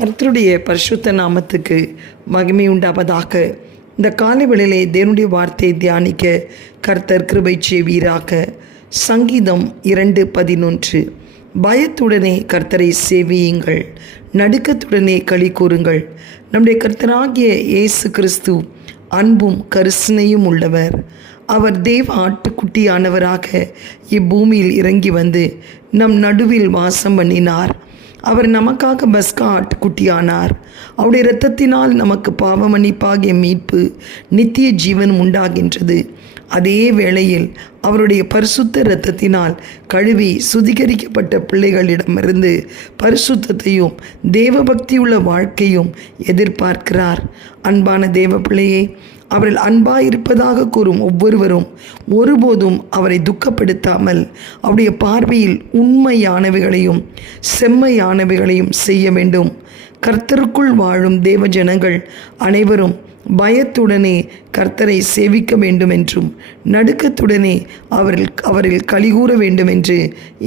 கர்த்தருடைய பரிசுத்த நாமத்துக்கு மகிமை உண்டாவதாக. இந்த காலை வேளையிலே தேவனுடைய வார்த்தையை தியானிக்க கர்த்தர் கிருபை செய்வீராக. சங்கீதம் 2:11. பயத்துடனே கர்த்தரை சேவியுங்கள், நடுக்கத்துடனே களி கூறுங்கள். நம்முடைய கர்த்தராகிய இயேசு கிறிஸ்து அன்பும் கருசனையும் உள்ளவர். அவர் தேவ ஆட்டுக்குட்டியானவராக இப்பூமியில் இறங்கி வந்து நம் நடுவில் வாசம் பண்ணினார். அவர் நமக்காக பஸ்கா ஆட்டுக்குட்டியானார். அவருடைய இரத்தத்தினால் நமக்கு பாவ மன்னிப்பாகிய மீட்பு நித்திய ஜீவன் உண்டாகின்றது. அதே வேளையில் அவருடைய பரிசுத்த இரத்தத்தினால் கழுவி சுத்திகரிக்கப்பட்ட பிள்ளைகளிடமிருந்து பரிசுத்தத்தையும் தேவபக்தியுள்ள வாழ்க்கையும் எதிர்பார்க்கிறார். அன்பான தேவ பிள்ளையே, அவர்கள் அன்பாயிருப்பதாக கூறும் ஒவ்வொருவரும் ஒருபோதும் அவரை துக்கப்படுத்தாமல் அவருடைய பார்வையில் உண்மையானவைகளையும் செம்மையானவைகளையும் செய்ய வேண்டும். கர்த்தருக்குள் வாழும் தேவ ஜனங்கள் அனைவரும் பயத்துடனே கர்த்தரை சேவிக்க வேண்டும் என்றும் நடுக்கத்துடனே அவர்கள் கலிகூற வேண்டும் என்று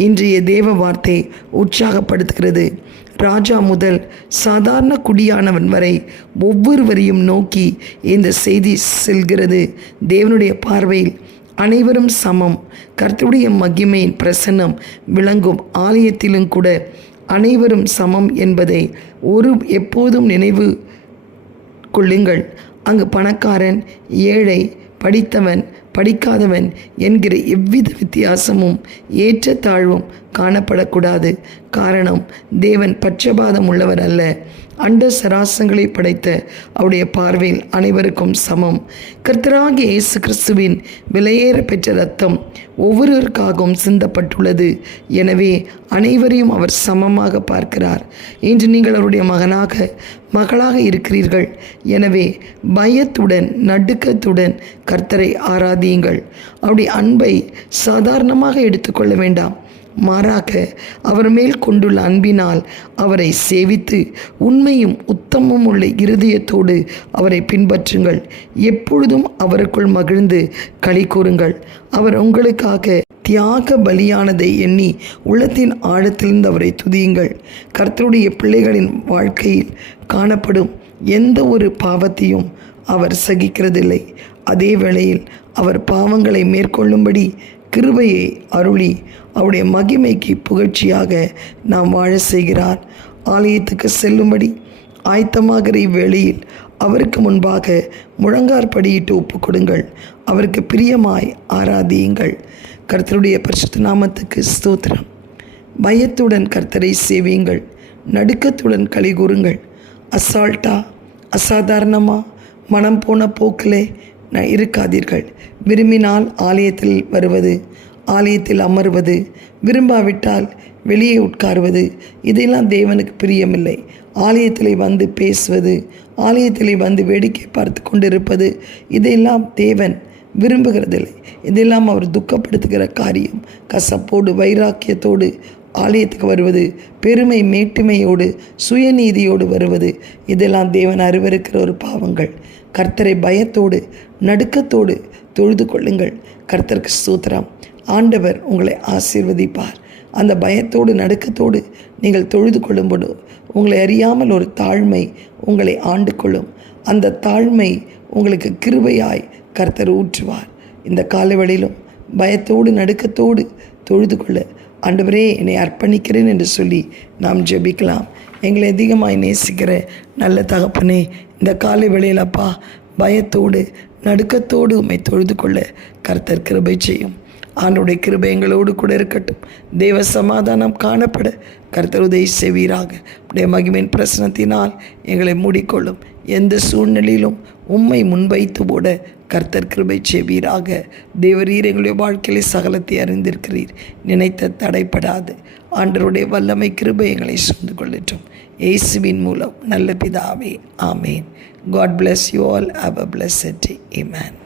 இன்றைய தேவ வார்த்தை உற்சாகப்படுத்துகிறது. ராஜா முதல் சாதாரண குடியானவன் வரை ஒவ்வொருவரையும் நோக்கி இந்த செய்தி செல்கிறது. தேவனுடைய பார்வையில் அனைவரும் சமம். கர்த்தருடைய மகிமையின் பிரசன்னம் விளங்கும் ஆலயத்திலும் கூட அனைவரும் சமம் என்பதை எப்போதும் நினைவு கொள்ளுங்கள். அங்கு பணக்காரன், ஏழை, படித்தவன், படிக்காதவன் என்கிற எவ்வித வித்தியாசமும் ஏற்றத்தாழ்வும் காணப்படக்கூடாது. காரணம், தேவன் பட்சபாதம் உள்ளவர் அல்ல. அண்ட சராசங்களை படைத்த அவருடைய பார்வையில் அனைவருக்கும் சமம். கர்த்தராகிய இயேசு கிறிஸ்துவின் விலையேற பெற்ற இரத்தம் ஒவ்வொருவருக்காகவும் சிந்தப்பட்டுள்ளது. எனவே அனைவரையும் அவர் சமமாக பார்க்கிறார். இன்று நீங்கள் அவருடைய மகளாக இருக்கிறீர்கள். எனவே பயத்துடன் நடுக்கத்துடன் கர்த்தரை ஆராதியுங்கள். அவருடைய அன்பை சாதாரணமாக எடுத்துக்கொள்ள வேண்டாம். மாறாக அவர் மேல் கொண்டுள்ள அன்பினால் அவரை சேவித்து உண்மையும் உத்தமமும் உள்ள இருதயத்தோடு அவரை பின்பற்றுங்கள். எப்பொழுதும் அவருக்குள் மகிழ்ந்து களி கூறுங்கள். அவர் உங்களுக்காக தியாக பலியானதை எண்ணி உள்ளத்தின் ஆழத்திலிருந்து அவரை துதியுங்கள். கர்த்தருடைய பிள்ளைகளின் வாழ்க்கையில் காணப்படும் எந்த ஒரு பாவத்தையும் அவர் சகிக்கிறதில்லை. அதே வேளையில் அவர் பாவங்களை மேற்கொள்ளும்படி கிருபையை அருளி அவருடைய மகிமைக்கு புகழ்ச்சியாக நாம் வாழ செய்கிறார். ஆலயத்துக்கு செல்லும்படி ஆயத்தமாகிற இவ்வேளையில் அவருக்கு முன்பாக முழங்காற்படியிட்டு ஒப்புக் கொடுங்கள். அவருக்கு பிரியமாய் ஆராதியுங்கள். கர்த்தருடைய பரிசுத்த நாமத்துக்கு ஸ்தோத்திரம். பயத்துடன் கர்த்தரை சேவியுங்கள், நடுக்கத்துடன் களி கூறுங்கள். அசாதாரணமாக மனம் போன போக்கிலே இருக்காதீர்கள். விரும்பினால் ஆலயத்தில் வருவது, ஆலயத்தில் அமர்வது, விரும்பாவிட்டால் வெளியே உட்காருவது, இதெல்லாம் தேவனுக்கு பிரியமில்லை. ஆலயத்தில் வந்து பேசுவது, ஆலயத்தில் வந்து வேடிக்கை பார்த்து கொண்டிருப்பது, இதையெல்லாம் தேவன் விரும்புகிறதில்லை. இதெல்லாம் அவர் துக்கப்படுத்துகிற காரியம். கசப்போடு வைராக்கியத்தோடு ஆலயத்துக்கு வருவது, பெருமை மேட்டுமையோடு சுயநீதியோடு வருவது, இதெல்லாம் தேவன் அருவருக்கிற ஒரு பாவங்கள். கர்த்தரை பயத்தோடு நடுக்கத்தோடு தொழுது கொள்ளுங்கள். கர்த்தருக்கு ஸ்தோத்திரம். ஆண்டவர் உங்களை ஆசீர்வதிப்பார். அந்த பயத்தோடு நடுக்கத்தோடு நீங்கள் தொழுது கொள்ளும்போது உங்களை அறியாமல் ஒரு தாழ்மை உங்களை ஆண்டு கொள்ளும். அந்த தாழ்மை உங்களுக்கு கிருபையாய் கர்த்தர் ஊற்றுவார். இந்த காலவெளியிலும் பயத்தோடு நடுக்கத்தோடு தொழுது கொள்ள, ஆண்டவரே என்னை அர்ப்பணிக்கிறேன் என்று சொல்லி நாம் ஜெபிக்கலாம். எங்களை அதிகமாய் நேசிக்கிற நல்ல தகப்பனே, இந்த காலை வேளையில் அப்பா பயத்தோடு நடுக்கத்தோடு உம்மை தொழுது கொள்ள கர்த்தர் கிருபை செய்யும். ஆண்டவருடைய கிருபை எங்களோடு கூட இருக்கட்டும். தேவ சமாதானம் காணப்பட கர்த்தர் உதவி செய்வீராக. உடைய மகிமையின் பிரசனத்தினால் எங்களை மூடிக்கொள்ளும். எந்த சூழ்நிலையிலும் உம்மை முன்வைத்து போட கர்த்தர் கிருபை செய்வீராக. தேவரீர் எங்களுடைய வாழ்க்கையிலே சகலத்தை அறிந்திருக்கிறீர். நினைத்த தடைப்படாது. ஆண்டவருடைய வல்லமை கிருபை எங்களை சூழ்ந்து கொள்ளட்டும். இயேசுவின் மூலம் நல்ல பிதாவே, ஆமேன். God bless you all. Have a blessed day. Amen.